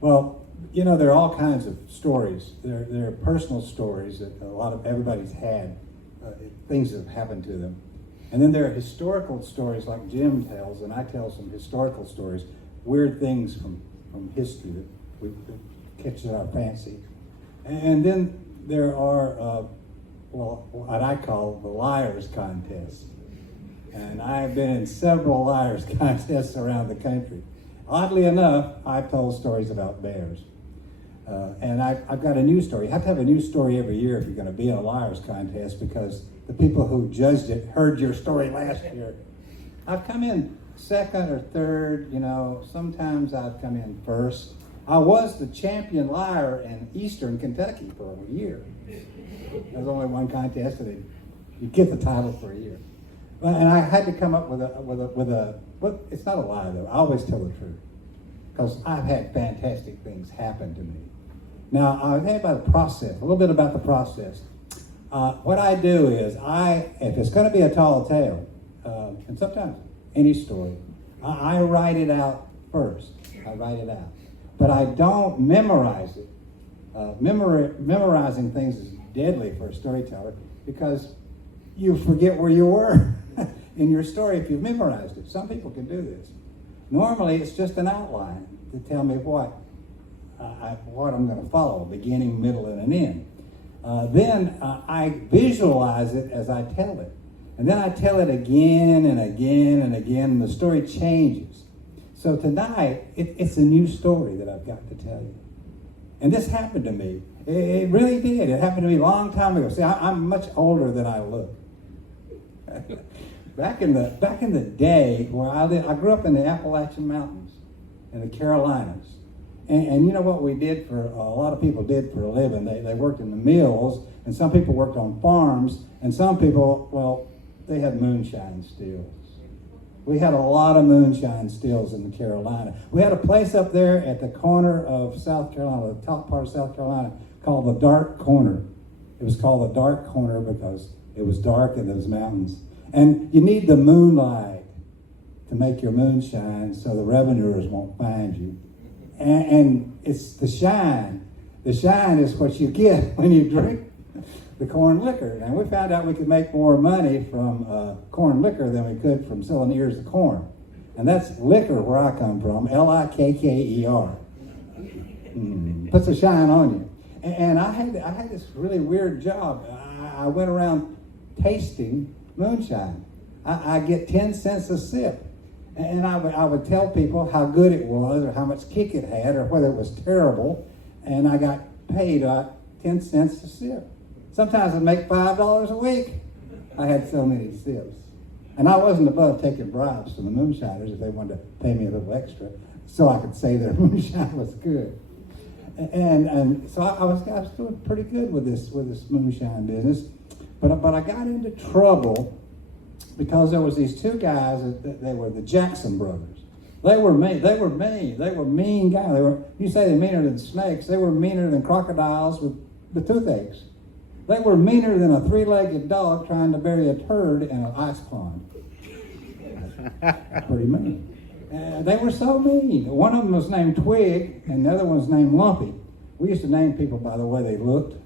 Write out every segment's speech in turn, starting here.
Well, there are all kinds of stories. There are personal stories that everybody's had, things that have happened to them. And then there are historical stories like Jim tells, and I tell some historical stories, weird things from history that catches our fancy. And then there are, what I call the liars contest. And I've been in several liars contests around the country. Oddly enough, I've told stories about bears. And I've got a new story. You have to have a new story every year if you're going to be in a liars contest, because the people who judged it heard your story last year. I've come in second or third, sometimes I've come in first. I was the champion liar in Eastern Kentucky for a year. There's only one contest, and you get the title for a year. And I had to come up with a. But it's not a lie though. I always tell the truth, because I've had fantastic things happen to me. Now I'll tell you about the process. A little bit about the process. What I do is if it's going to be a tall tale, and sometimes any story, I write it out first. I write it out, but I don't memorize it. Memorizing things is deadly for a storyteller, because you forget where you were in your story if you've memorized it. Some people can do this. Normally, it's just an outline to tell me what I'm going to follow, beginning, middle, and an end. Then I visualize it as I tell it. And then I tell it again and again and again, and the story changes. So tonight, it's a new story that I've got to tell you. And this happened to me. It really did. It happened to me a long time ago. See, I'm much older than I look. Back in the day where I lived, I grew up in the Appalachian Mountains in the Carolinas. And you know what we did a lot of people did for a living? They worked in the mills, and some people worked on farms, and some people, they had moonshine stills. We had a lot of moonshine stills in the Carolina. We had a place up there at the corner of South Carolina, the top part of South Carolina, called the Dark Corner. It was called the Dark Corner because it was dark in those mountains. And you need the moonlight to make your moonshine so the revenuers won't find you. And it's the shine. The shine is what you get when you drink the corn liquor. And we found out we could make more money from corn liquor than we could from selling ears of corn. And that's liquor where I come from, L-I-K-K-E-R. Puts a shine on you. And I had this really weird job. I went around tasting moonshine. I get 10 cents a sip. And I would tell people how good it was, or how much kick it had, or whether it was terrible. And I got paid 10 cents a sip. Sometimes I'd make $5 a week. I had so many sips. And I wasn't above taking bribes from the moonshiners if they wanted to pay me a little extra, so I could say their moonshine was good. And so I was doing pretty good with this moonshine business. But I got into trouble because there was these two guys they were the Jackson brothers. They were mean. They were mean guys. You say they're meaner than snakes. They were meaner than crocodiles with toothaches. They were meaner than a three-legged dog trying to bury a turd in an ice pond. Pretty mean. They were so mean. One of them was named Twig, and the other one was named Lumpy. We used to name people by the way they looked.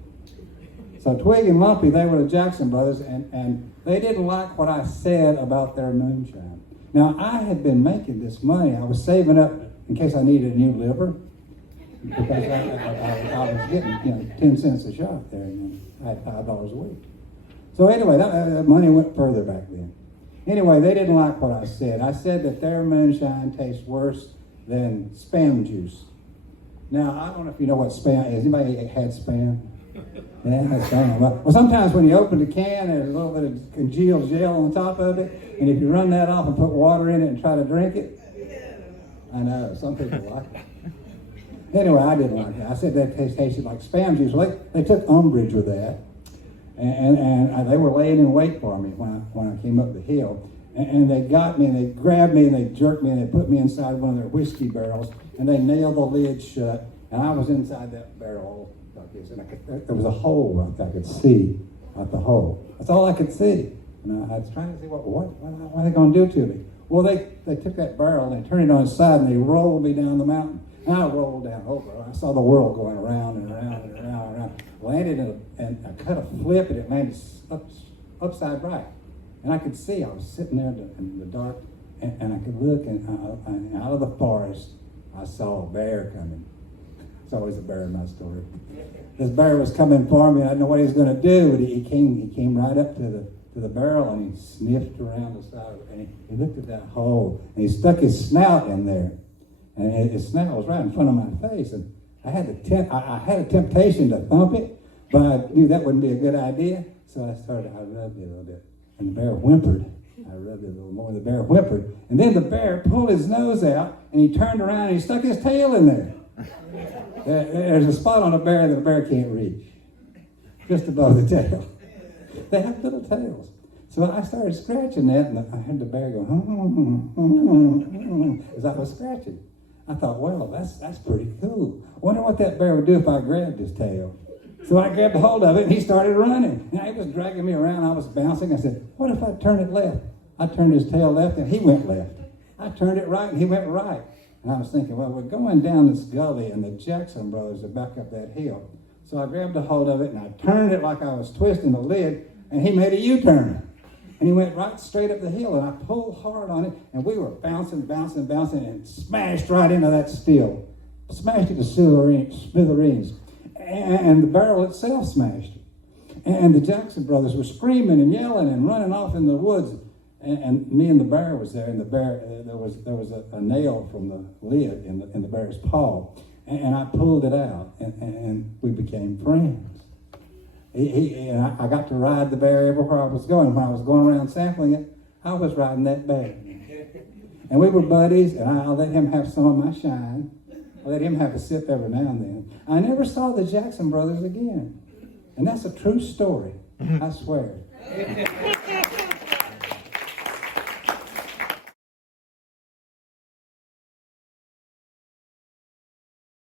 So Twig and Lumpy, they were the Jackson brothers, and they didn't like what I said about their moonshine. Now, I had been making this money. I was saving up in case I needed a new liver, because I was getting 10 cents a shot there, and I had $5 a week. So anyway, that money went further back then. Anyway, they didn't like what I said. I said that their moonshine tastes worse than Spam juice. Now, I don't know if you know what Spam is. Anybody had Spam? Yeah, that's Spam. Well, sometimes when you open the can, there's a little bit of congealed gel on top of it, and if you run that off and put water in it and try to drink it, I know, some people like it. Anyway, I didn't like it. I said that tasted like Spam juice. Well, they took umbrage with that. And they were laying in wait for me when I came up the hill. And they got me, and they grabbed me, and they jerked me, and they put me inside one of their whiskey barrels, and they nailed the lid shut, and I was inside that barrel like this, and there was a hole that I could see out the hole. That's all I could see. And I was trying to see what are they going to do to me? Well, they took that barrel, and they turned it on its side, and they rolled me down the mountain. And I rolled down over. I saw the world going around and around and around and around. Landed and I cut a flip and it landed upside right. And I could see, I was sitting there in the dark and I could look and out of the forest, I saw a bear coming. There's always a bear in my story. This bear was coming for me. I didn't know what he was going to do, but he came right up to the barrel and he sniffed around the side of it. And he looked at that hole and he stuck his snout in there. And his snout was right in front of my face. And I had a temptation to thump it, but I knew that wouldn't be a good idea. So I rubbed it a little bit. And the bear whimpered. I rubbed it a little more. The bear whimpered. And then the bear pulled his nose out and he turned around and he stuck his tail in there. There's a spot on a bear that a bear can't reach. Just above the tail. They have little tails. So I started scratching that and I heard the bear go, as I was scratching. I thought, well, that's pretty cool. I wonder what that bear would do if I grabbed his tail. So I grabbed a hold of it and he started running. And he was dragging me around. I was bouncing. I said, what if I turn it left? I turned his tail left and he went left. I turned it right and he went right. And I was thinking, well, we're going down this gully and the Jackson brothers are back up that hill. So I grabbed a hold of it and I turned it like I was twisting the lid and he made a U-turn. And he went right straight up the hill and I pulled hard on it and we were bouncing and smashed right into that steel. Smashed it to smithereens. And the barrel itself smashed. And the Jackson brothers were screaming and yelling and running off in the woods. And me and the bear was there, and the bear there was a nail from the lid in the bear's paw, and I pulled it out, and we became friends. And I got to ride the bear everywhere I was going. When I was going around sampling it, I was riding that bear, and we were buddies. And I let him have some of my shine. I let him have a sip every now and then. I never saw the Jackson brothers again, and that's a true story. I swear.